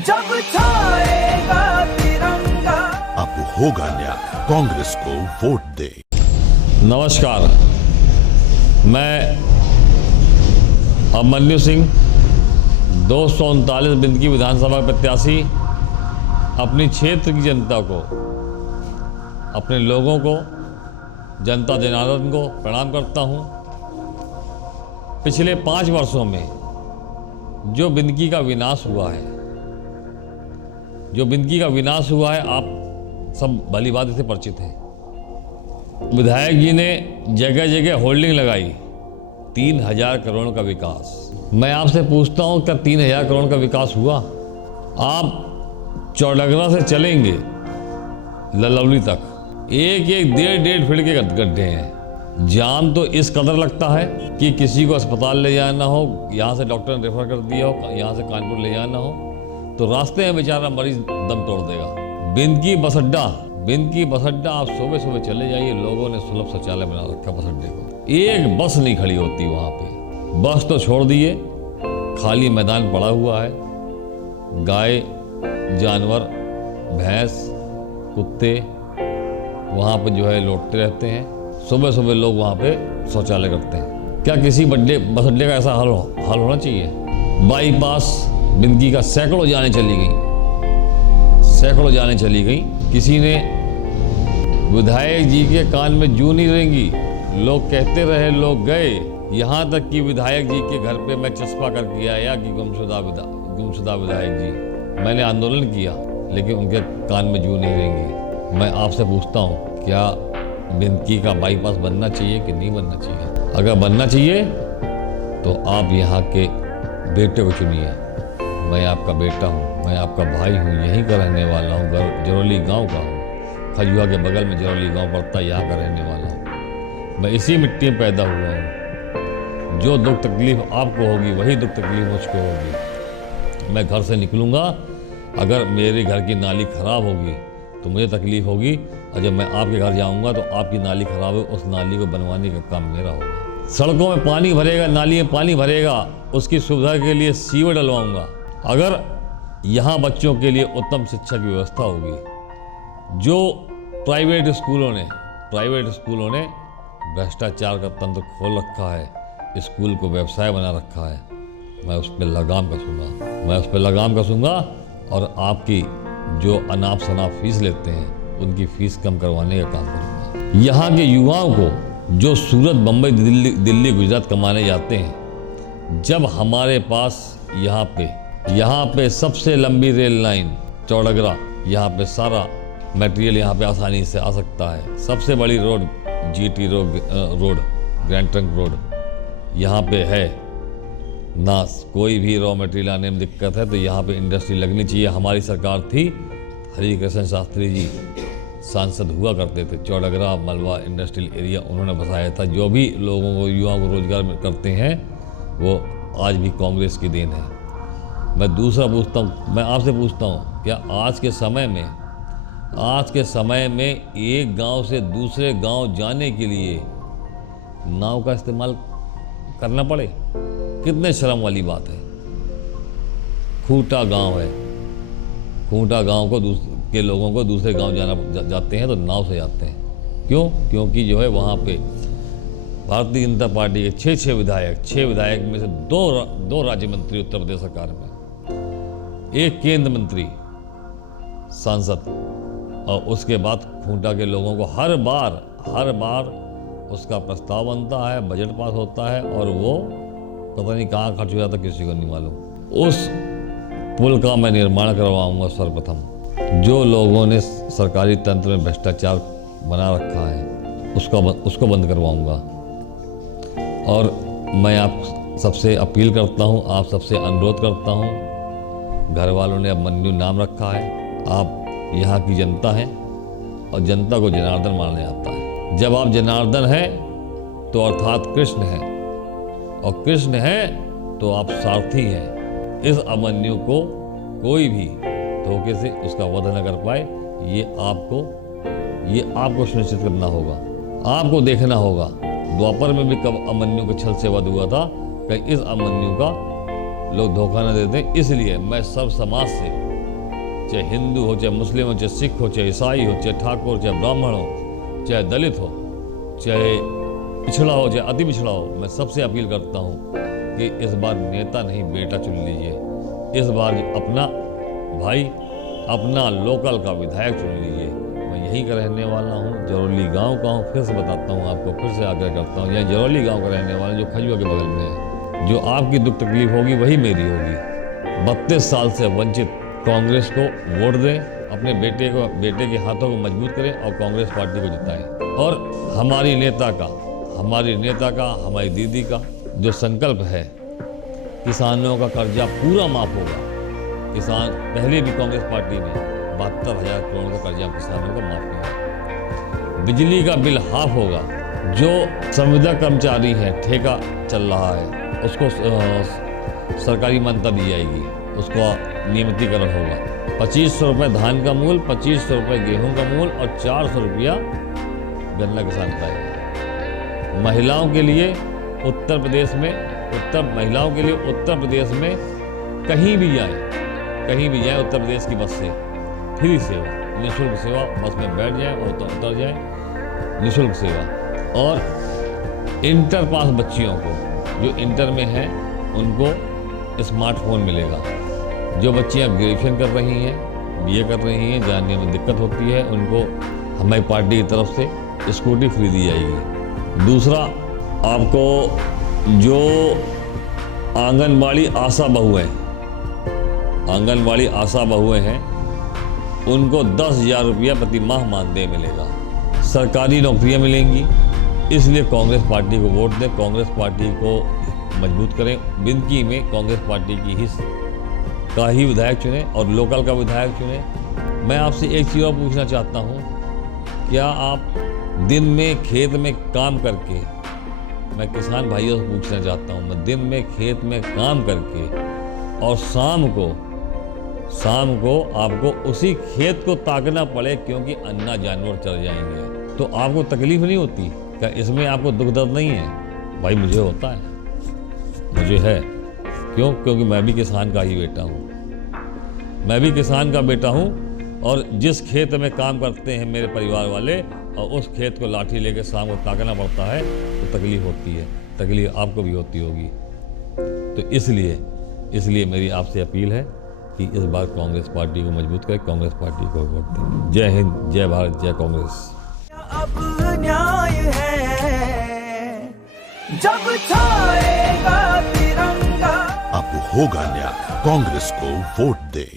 जब छाएगा तिरंगा। अब होगा न्याय, कांग्रेस को वोट दे। नमस्कार, मैं अभिमन्यु सिंह 239 बिंदकी विधानसभा प्रत्याशी अपनी क्षेत्र की जनता को, अपने लोगों को, जनता जनार्दन को प्रणाम करता हूं। पिछले 5 वर्षों में जो बिंदकी का विनाश हुआ है, आप सब भली बात से परिचित हैं। विधायक जी ने जगह जगह होल्डिंग लगाई, 3000 करोड़ का विकास। मैं आपसे पूछता हूं, क्या 3000 करोड़ का विकास हुआ? आप चौडगरा से चलेंगे ललौली तक, एक 1.5 फीट के गड्ढे हैं। जाम तो इस कदर लगता है कि किसी को अस्पताल ले जाना हो, यहाँ से डॉक्टर ने रेफर कर दिया हो, यहाँ से कानपुर ले जाना हो, तो रास्ते में बेचारा मरीज दम तोड़ देगा। बिंदकी बस अड्डा आप सुबह चले जाइए, लोगों ने सुलभ शौचालय बना रखा बस अड्डे को। एक बस नहीं खड़ी होती वहाँ पे। बस तो छोड़ दिए, खाली मैदान पड़ा हुआ है। गाय, जानवर, भैंस, कुत्ते वहाँ पे जो है लौटते रहते हैं। सुबह लोग वहाँ पे शौचालय करते हैं। क्या किसी बस अड्डे का ऐसा हाल होना चाहिए? बाईपास बिंदकी का सैकड़ों जाने चली गई। किसी ने विधायक जी के कान में जूं नहीं रेंगी। लोग कहते रहे, लोग गए, यहाँ तक कि विधायक जी के घर पे मैं चस्पा करके आया कि गुमशुदा विधायक जी। मैंने आंदोलन किया, लेकिन उनके कान में जूं नहीं रेंगी। मैं आपसे पूछता हूँ, क्या बिंदकी का बाईपास बनना चाहिए कि नहीं बनना चाहिए? अगर बनना चाहिए तो आप यहाँ के बेटे को चुनिए। मैं आपका बेटा हूँ, मैं आपका भाई हूँ, यहीं का रहने वाला हूँ, जरौली गांव का हूँ। खजुआ के बगल में जरौली गांव पड़ता है, यहाँ का रहने वाला हूँ। मैं इसी मिट्टी में पैदा हुआ हूँ। जो दुख तकलीफ आपको होगी, वही दुख तकलीफ मुझको होगी। मैं घर से निकलूँगा, अगर मेरे घर की नाली खराब होगी तो मुझे तकलीफ होगी, और जब मैं आपके घर जाऊंगा तो आपकी नाली खराब है, उस नाली को बनवाने का काम मेरा होगा। सड़कों में पानी भरेगा, नाली में पानी भरेगा, उसकी सुविधा के लिए सीवर डलवाऊंगा। अगर यहाँ बच्चों के लिए उत्तम शिक्षा की व्यवस्था होगी। जो प्राइवेट स्कूलों ने भ्रष्टाचार का तंत्र खोल रखा है, स्कूल को व्यवसाय बना रखा है, मैं उस पर लगाम कसूंगा और आपकी जो अनाप शनाप फीस लेते हैं, उनकी फीस कम करवाने का काम करूंगा। यहाँ के युवाओं को जो सूरत, बम्बई, दिल्ली, गुजरात कमाने जाते हैं, जब हमारे पास यहाँ पे सबसे लंबी रेल लाइन चौडगरा, यहाँ पे सारा मटेरियल यहाँ पे आसानी से आ सकता है। सबसे बड़ी road GT road, grand trunk road यहाँ पे है ना। कोई भी रॉ मटेरियल आने में दिक्कत है तो यहाँ पे इंडस्ट्री लगनी चाहिए। हमारी सरकार थी, हरिकृष्ण शास्त्री जी सांसद हुआ करते थे। चौडगरा मलवा इंडस्ट्रियल एरिया उन्होंने बसाया था। जो भी लोगों को, युवाओं को रोजगार करते हैं, वो आज भी कांग्रेस की देन है। मैं आपसे पूछता हूँ, क्या आज के समय में एक गांव से दूसरे गांव जाने के लिए नाव का इस्तेमाल करना पड़े? कितने शर्म वाली बात है। खूंटा गांव है, खूंटा गांव के लोगों को दूसरे गांव जाते हैं तो नाव से जाते हैं। क्यों? क्योंकि जो है वहाँ पे भारतीय जनता पार्टी के 6 विधायक में से दो राज्य मंत्री उत्तर प्रदेश सरकार में, एक केंद्र मंत्री सांसद, और उसके बाद खूंटा के लोगों को हर बार उसका प्रस्ताव बनता है, बजट पास होता है, और वो पता नहीं कहाँ खर्च हो जाता, किसी को नहीं मालूम। उस पुल का मैं निर्माण करवाऊंगा सर्वप्रथम। जो लोगों ने सरकारी तंत्र में भ्रष्टाचार बना रखा है, उसको बंद करवाऊंगा। और मैं आप सबसे अपील करता हूं, आप सबसे अनुरोध करता हूं, घर वालों ने अभिमन्यु नाम रखा है, आप यहाँ की जनता हैं और जनता को जनार्दन मानने आता है। जब आप जनार्दन हैं तो अर्थात कृष्ण हैं, और कृष्ण हैं तो आप सारथी हैं। इस अभिमन्यु को कोई भी धोखे से उसका वध न कर पाए, ये आपको सुनिश्चित करना होगा। आपको देखना होगा द्वापर में भी कब अभिमन्यु का छल से वध हुआ था, कहीं इस अभिमन्यु का लोग धोखा न देते। इसलिए मैं सर्व समाज से चाहे हिंदू हो, चाहे मुस्लिम हो, चाहे सिख हो, चाहे ईसाई हो, चाहे ठाकुर, चाहे ब्राह्मण हो, चाहे दलित हो, चाहे पिछड़ा हो, चाहे अति पिछड़ा हो, मैं सबसे अपील करता हूँ कि इस बार नेता नहीं बेटा चुन लीजिए। इस बार अपना भाई, अपना लोकल का विधायक चुन लीजिए। मैं यहीं का रहने वाला हूँ, जरौली गांव का हूँ। फिर से बताता हूँ आपको, फिर से आग्रह करता हूँ, यहाँ जरौली गांव का रहने वाला जो खजुआ के बगल में है। जो आपकी दुख तकलीफ होगी वही मेरी होगी। 32 साल से वंचित कांग्रेस को वोट दें, अपने बेटे के हाथों को मजबूत करें और कांग्रेस पार्टी को जिताएं। और हमारी नेता का, हमारी दीदी का जो संकल्प है, किसानों का कर्जा पूरा माफ होगा। किसान, पहले भी कांग्रेस पार्टी ने 72,000 करोड़ का कर्जा किसानों का माफ किया। बिजली का बिल हाफ होगा। जो संविदा कर्मचारी हैं, ठेका चल रहा है, उसको सरकारी मान्यता दी जाएगी, उसको नियमितीकरण होगा। 2500 रुपये धान का मूल, 2500 रुपये गेहूं का मूल और 400 रुपया गन्ना किसान का है। महिलाओं के लिए उत्तर प्रदेश में कहीं भी जाए उत्तर प्रदेश की बस से फ्री सेवा, निःशुल्क सेवा, बस में बैठ जाए और उतर जाए, निःशुल्क सेवा। और इंटर पास बच्चियों को, जो इंटर में हैं, उनको स्मार्टफोन मिलेगा। जो बच्चियां ग्रेजुएशन कर रही हैं, बीए कर रही हैं, जानने में दिक्कत होती है, उनको हमारी पार्टी की तरफ से स्कूटी फ्री दी जाएगी। दूसरा, आपको जो आंगनबाड़ी आशा बहुएं हैं, उनको 10,000 रुपया प्रति माह मानदेय मिलेगा। सरकारी नौकरियां मिलेंगी। इसलिए कांग्रेस पार्टी को वोट दें, कांग्रेस पार्टी को मजबूत करें। बिंदकी में कांग्रेस पार्टी का ही विधायक चुने और लोकल का विधायक चुने। मैं आपसे एक चीज़ और पूछना चाहता हूँ, क्या आप दिन में खेत में काम करके, मैं किसान भाइयों से पूछना चाहता हूँ, मैं दिन में खेत में काम करके और शाम को आपको उसी खेत को ताकना पड़े क्योंकि अन्ना जानवर चल जाएंगे, तो आपको तकलीफ नहीं होती क्या? इसमें आपको दुख दर्द नहीं है? भाई मुझे होता है, मुझे है। क्यों? क्योंकि मैं भी किसान का ही बेटा हूँ। मैं भी किसान का बेटा हूँ और जिस खेत में काम करते हैं मेरे परिवार वाले, और उस खेत को लाठी लेकर शाम को ताकना पड़ता है, तो तकलीफ होती है। तकलीफ आपको भी होती होगी। तो इसलिए मेरी आपसे अपील है कि इस बार कांग्रेस पार्टी को मजबूत करें, कांग्रेस पार्टी को वोट दें। जय हिंद, जय भारत, जय कांग्रेस। अब न्याय है जब छाएगा तिरंगा। अब होगा न्याय। कांग्रेस को वोट दे।